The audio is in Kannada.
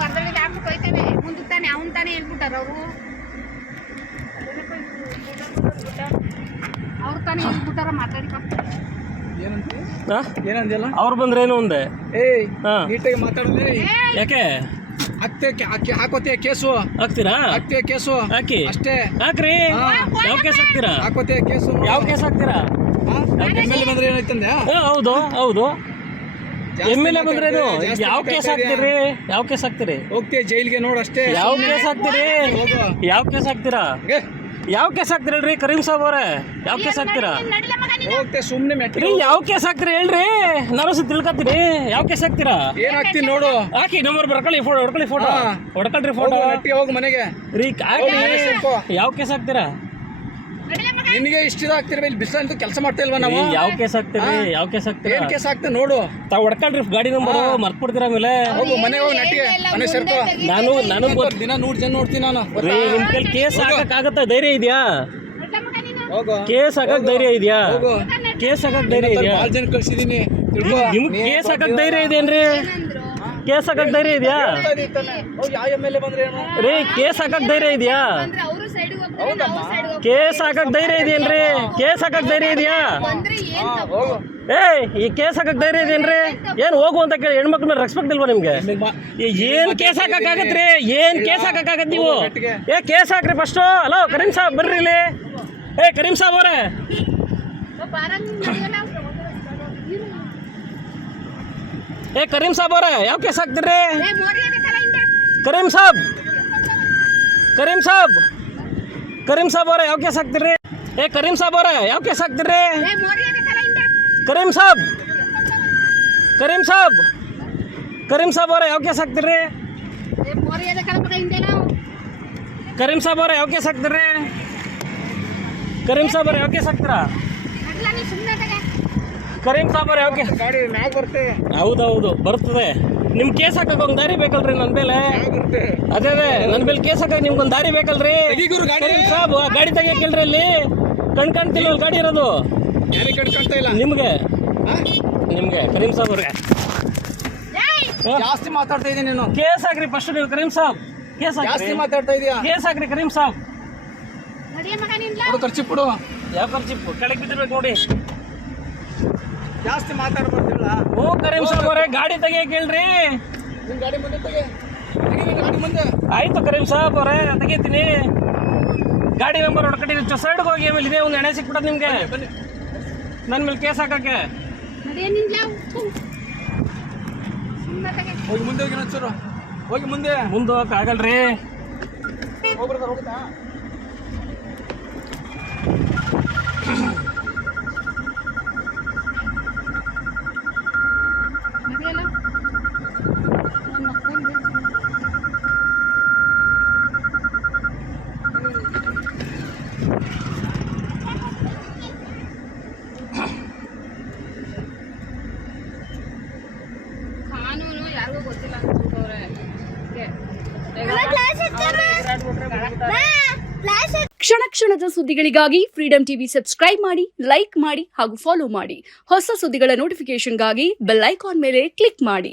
ಮರದಲ್ಲಿ ಹಾಕ್ಬಿಟ್ಟು ಹೋಯ್ತೇವೆ ಮುಂದಕ್ಕೆ ತಾನೆ ಅವನ್ ತಾನೇ ಹೇಳ್ಬಿಟ್ಟಾರ ಅವ್ರು ತಾನೇ ಹೇಳ್ಬಿಟ್ಟಾರ ಮಾತಾಡಿಕ ಏನಂದಿಲ್ಲ ಅವ್ರು ಬಂದ್ರೇನು ಒಂದೆ ನೀಟಾಗಿ ಮಾತಾಡಲೇ ಯಾಕೆ ಹಾಕೋತೆ ಕೇಸು ಹಾಕ್ತೀರಾ ಹಾಕ್ತೆ ಕೇಸು ಹಾಕಿ ಅಷ್ಟೇ ಹಾಕ್ರಿ ಯಾವ ಕೇಸ್ ಹಾಕ್ತೀರಾ ಹಾಕೋತೆ ಕೇಸು ಯಾವ ಕೇಸ್ ಹಾಕ್ತೀರಾ ಎಮ್ಮೆಲ್ಲೆ ಬಂದ್ರೆ ಏನಾಯ್ತಂದೆ ಹೌದು ಹೌದು ಎಮ್ಮೆಲ್ಲೆ ಬಂದ್ರೇನು ಯಾವ ಕೇಸ್ ಹಾಕ್ತೀರಿ ಯಾವ ಕೇಸ್ ಹಾಕ್ತೀರಿ ಹೋಗ್ತೆ ಜೈಲ್ಗೆ ನೋಡು ಅಷ್ಟೇ ಯಾವ ಕೇಸ್ ಹಾಕ್ತೀರಿ ಯಾವ ಕೇಸ್ ಹಾಕ್ತೀರಾ ಯಾವ ಕೇಸ್ ಹಾಕ್ತೀರಿ ಹೇಳ್ರಿ ಕರೀಂ ಸಾಬ್ ಅವ್ರೆ ಯಾವ ಕೇಸ್ ಹಾಕ್ತೀರಾ ಹೋಗ್ತೆ ಸುಮ್ನೆ ಮೆಟ್ಟಿ ಯಾವ ಕೇಸ್ ಹಾಕ್ತೀರಿ ಹೇಳ್ರಿ ನಾನು ತಿಳ್ಕೊತೀನಿ ಯಾವ ಕೇಸ್ ಹಾಕ್ತೀರಾ ಏನ್ ಹಾಕ್ತೀನಿ ನೋಡು ಹಾಕಿ ನಂಬರ್ ಬರ್ಕೊಳ್ಳಿ ಫೋಟೋ ಹೊಡ್ಕೊಳ್ಳಿ ಫೋಟೋ ಹೊಡ್ಕೊಳ್ರಿ ಫೋಟೋ ಹೋಗಿ ಮನೆಗೆ ರೀ ಯಾವ ಕೇಸ್ ಹಾಕ್ತೀರಾ ನಿನಗೆ ಇಷ್ಟಿದಾಗ್ತಿರ ಇಲ್ಲಿ ಬಿಸಿಲಂತೂ ಕೆಲಸ ಮಾಡ್ತಾ ಇಲ್ವಾ ನಾವು ಯಾವ ಕೇಸ್ ಹಾಕ್ತೀರಿ ಯಾವ ಕೇಸ್ ಹಾಕ್ತೀರಿ ಏನ್ ಕೇಸ್ ಹಾಕ್ತೆ ನೋಡು ತಾವ್ ಹೊಡ್ಕೊಳ್ರಿ ಗಾಡಿ ನಂಬರ್ ಮರ್ತ್ಬಿಡ್ತೀರ ಆಮೇಲೆ ಹೋಗು ಮನೆಗೆ ಹೋಗಿ ನಟ್ಟಿಗೆ ಮನೆ ಸೇರ್ಕೋ ನಾನು ದಿನ 100 ಜನ ನೋಡ್ತೀನಿ ನಾನು ನಿಮ್ ಕೈಲಿ ಕೇಸ್ ಹಾಕಕ್ಕಾಗತ್ತಾ ಧೈರ್ಯ ಇದೆಯಾ ಹೋಗು ಕೇಸ್ ಹಾಕಕ್ ಧೈರ್ಯ ಇದೆಯಾ ಕೇಸ್ ಹಾಕಕ್ ಧೈರ್ಯ ಇದೆಯಾ ಭಾಳ ಜನ ಕಳ್ಸಿದೀನಿ ನಿಮ್ ಕೇಸ್ ಹಾಕಕ್ ಧೈರ್ಯ ಇದೆಯೇನ್ರಿ ಕೇಸ್ ಹಾಕಕ್ ಧೈರ್ಯ ಇದೆಯಾ ಯಾವ ಎಮ್ಮೆಲ್ಲೆ ಬಂದ್ರೆ ಏನು ರೀ ಕೇಸ್ ಹಾಕಕ್ ಧೈರ್ಯ ಇದೆಯಾ ಕೇಸ್ ಹಾಕಕ್ ಧೈರ್ಯ ಇದೆಯೇನ್ರಿ ಕೇಸ್ ಹಾಕಕ್ ಧೈರ್ಯ ಇದೆಯಾ ಈ ಕೇಸ್ ಹಾಕಕ್ ಧೈರ್ಯ ಇದೆಯೇನ್ರಿ ಏನ್ ಹೋಗು ಅಂತ ಕೇಳಿ ಹೆಣ್ಮಕ್ಳನ್ನ ರೆಸ್ಪೆಕ್ಟ್ ಇಲ್ವಾ ನಿಮ್ಗೆ ಏನ್ ಕೇಸ್ ಹಾಕಕ್ಕಾಗತ್ರಿ ಏನ್ ಕೇಸ್ ಹಾಕಕ್ಕಾಗತ್ ನೀವು ಕೇಸ್ ಹಾಕ್ರಿ ಫಸ್ಟ್ ಹಲೋ ಕರೀಂ ಸಾಬ್ ಬರ್ರಿ ಇಲ್ಲಿ ಕರೀಂ ಸಾಬ್ ಅವ್ರೆ ಕರೀಂ ಸಾಬ್ ಅವ್ರೆ ಯಾವ ಕೇಸ್ ಹಾಕ್ತೀರಿ ಕರೀಂ ಸಾಬ್ ಕರೀಂ ಸಾಬ್ ಕರೀಂ ಸಾಬ್ ಅವ್ರೆ ಯಾವ ಕೇಸ್ ಹಾಕ್ತೀರಿ ಕರೀಂ ಸಾಬ್ ಅವ್ರೆ ಯಾವ ಕೇಸ್ ಹಾಕ್ತೀರಿ ಕರೀಂ ಸಾಬ್ ಕರೀಂ ಸಾಬ್ ಕರೀಂ ಸಾಬ್ ಅವ್ರೆ ಯಾವ ಕೇಸ್ ಹಾಕ್ತೀರಿ ಕರೀಂ ಸಾಬ್ ಅವ್ರೆ ಯಾವ ಕೇಸ್ ಹಾಕ್ತೀರಿ ಕರೀಂ ಸಾಬ್ ಅವ್ರೆ ಯಾವ ಕೇಸ್ ಹಾಕ್ತೀರಾ ಕರೀಂ ಸಾಬ್ ಅವ್ರೆ ಯಾವ ಕೇಸ್ ಗಾಡಿ ಮ್ಯಾಗ ಬರ್ತೆ ಹೌದೌದು ಬರ್ತದೆ ನಿಮ್ ಕೇಸ್ ಹಾಕಕ್ ಒಂದ್ ದಾರಿ ಬೇಕಲ್ರಿ ನನ್ ಮೇಲೆ ಅದೇ ನನ್ ಮೇಲೆ ಕೇಸ್ ಹಾಕಕ್ ನಿಮ್ಗೊಂದ್ ದಾರಿ ಬೇಕಲ್ರಿ ಕರೀಂ ಸಾಬ್ ಗಾಡಿ ತೆಗಿಯಕಲ್ರಿ ಅಲ್ಲಿ ಕಣ್ಕಾಣ್ತಿಲ್ಲ ಗಾಡಿ ಇರೋದು ಯಾರಿಗೆ ಕಣ್ಕಾಣ್ತಾ ಇಲ್ಲ ನಿಮ್ಗೆ ಕರೀಂ ಸಾಬ್ ಅವ್ರಿಗೆ ಜಾಸ್ತಿ ಮಾತಾಡ್ತಾ ಇದೀನಿ ನೀನು ಕೇಸ್ ಹಾಕ್ರಿ ಫಸ್ಟ್ ನೀವು ಕರೀಂ ಸಾಬ್ ಕೇಸ್ ಜಾಸ್ತಿ ಮಾತಾಡ್ತಾ ಇದೀಯಾ ಕೇಸ್ ಹಾಕ್ರಿ ಕರೀಂ ಸಾಬ್ ಖರ್ಚು ಕೊಡು ಯಾವ ಖರ್ಚಿಪ್ಪು ಕೆಳಗೆ ಬಿದ್ದಿರ್ಬೇಕು ನೋಡಿ ಜಾಸ್ತಿ ಮಾತಾಡ್ಬಾರ್ದಿಲ್ಲ ಕರೀಂ ಸಾಬ್ ಅವರೇ ಗಾಡಿ ತೆಗಿಯಕ್ ಹೇಳ್ರಿ ನಿನ್ ಗಾಡಿ ಮುಂದೆ ತೆಗೆ ಗಾಡಿ ಮುಂದೆ ಆಯ್ತು ಕರೀಂ ಸಾಬ್ ಅವರೇ ತೆಗಿತೀನಿ ಗಾಡಿ ನಂಬರ್ ಹೊಡ್ಕೊಂಡಿದ್ದು ಸೈಡ್ಗೆ ಹೋಗಿ ಆಮೇಲೆ ಇದೇ ಒಂದು ಎಣೆ ಸಿಕ್ಬಿಟ್ಟದ ನಿಮ್ಗೆ ನನ್ನ ಮೇಲೆ ಕೇಸ್ ಹಾಕಕ್ಕೆ ಹೋಗಿ ಮುಂದೆ ಹೋಗಿ ಚೂರು ಹೋಗಿ ಮುಂದೆ ಹೋಗಕ್ ಆಗಲ್ರಿ ಹೋಗ್ತಾ ಕಾನೂನು ಯಾರಿಗೂ ಗೊತ್ತಿಲ್ಲ ಕ್ಷಣ ಕ್ಷಣದ ಸುದ್ದಿಗಳಿಗಾಗಿ ಫ್ರೀಡಂ ಟಿವಿ ಸಬ್ಸ್ಕ್ರೈಬ್ ಮಾಡಿ, ಲೈಕ್ ಮಾಡಿ ಹಾಗೂ ಫಾಲೋ ಮಾಡಿ. ಹೊಸ ಸುದ್ದಿಗಳ ನೋಟಿಫಿಕೇಶನ್ಗಾಗಿ ಬೆಲ್ ಐಕಾನ್ ಮೇಲೆ ಕ್ಲಿಕ್ ಮಾಡಿ.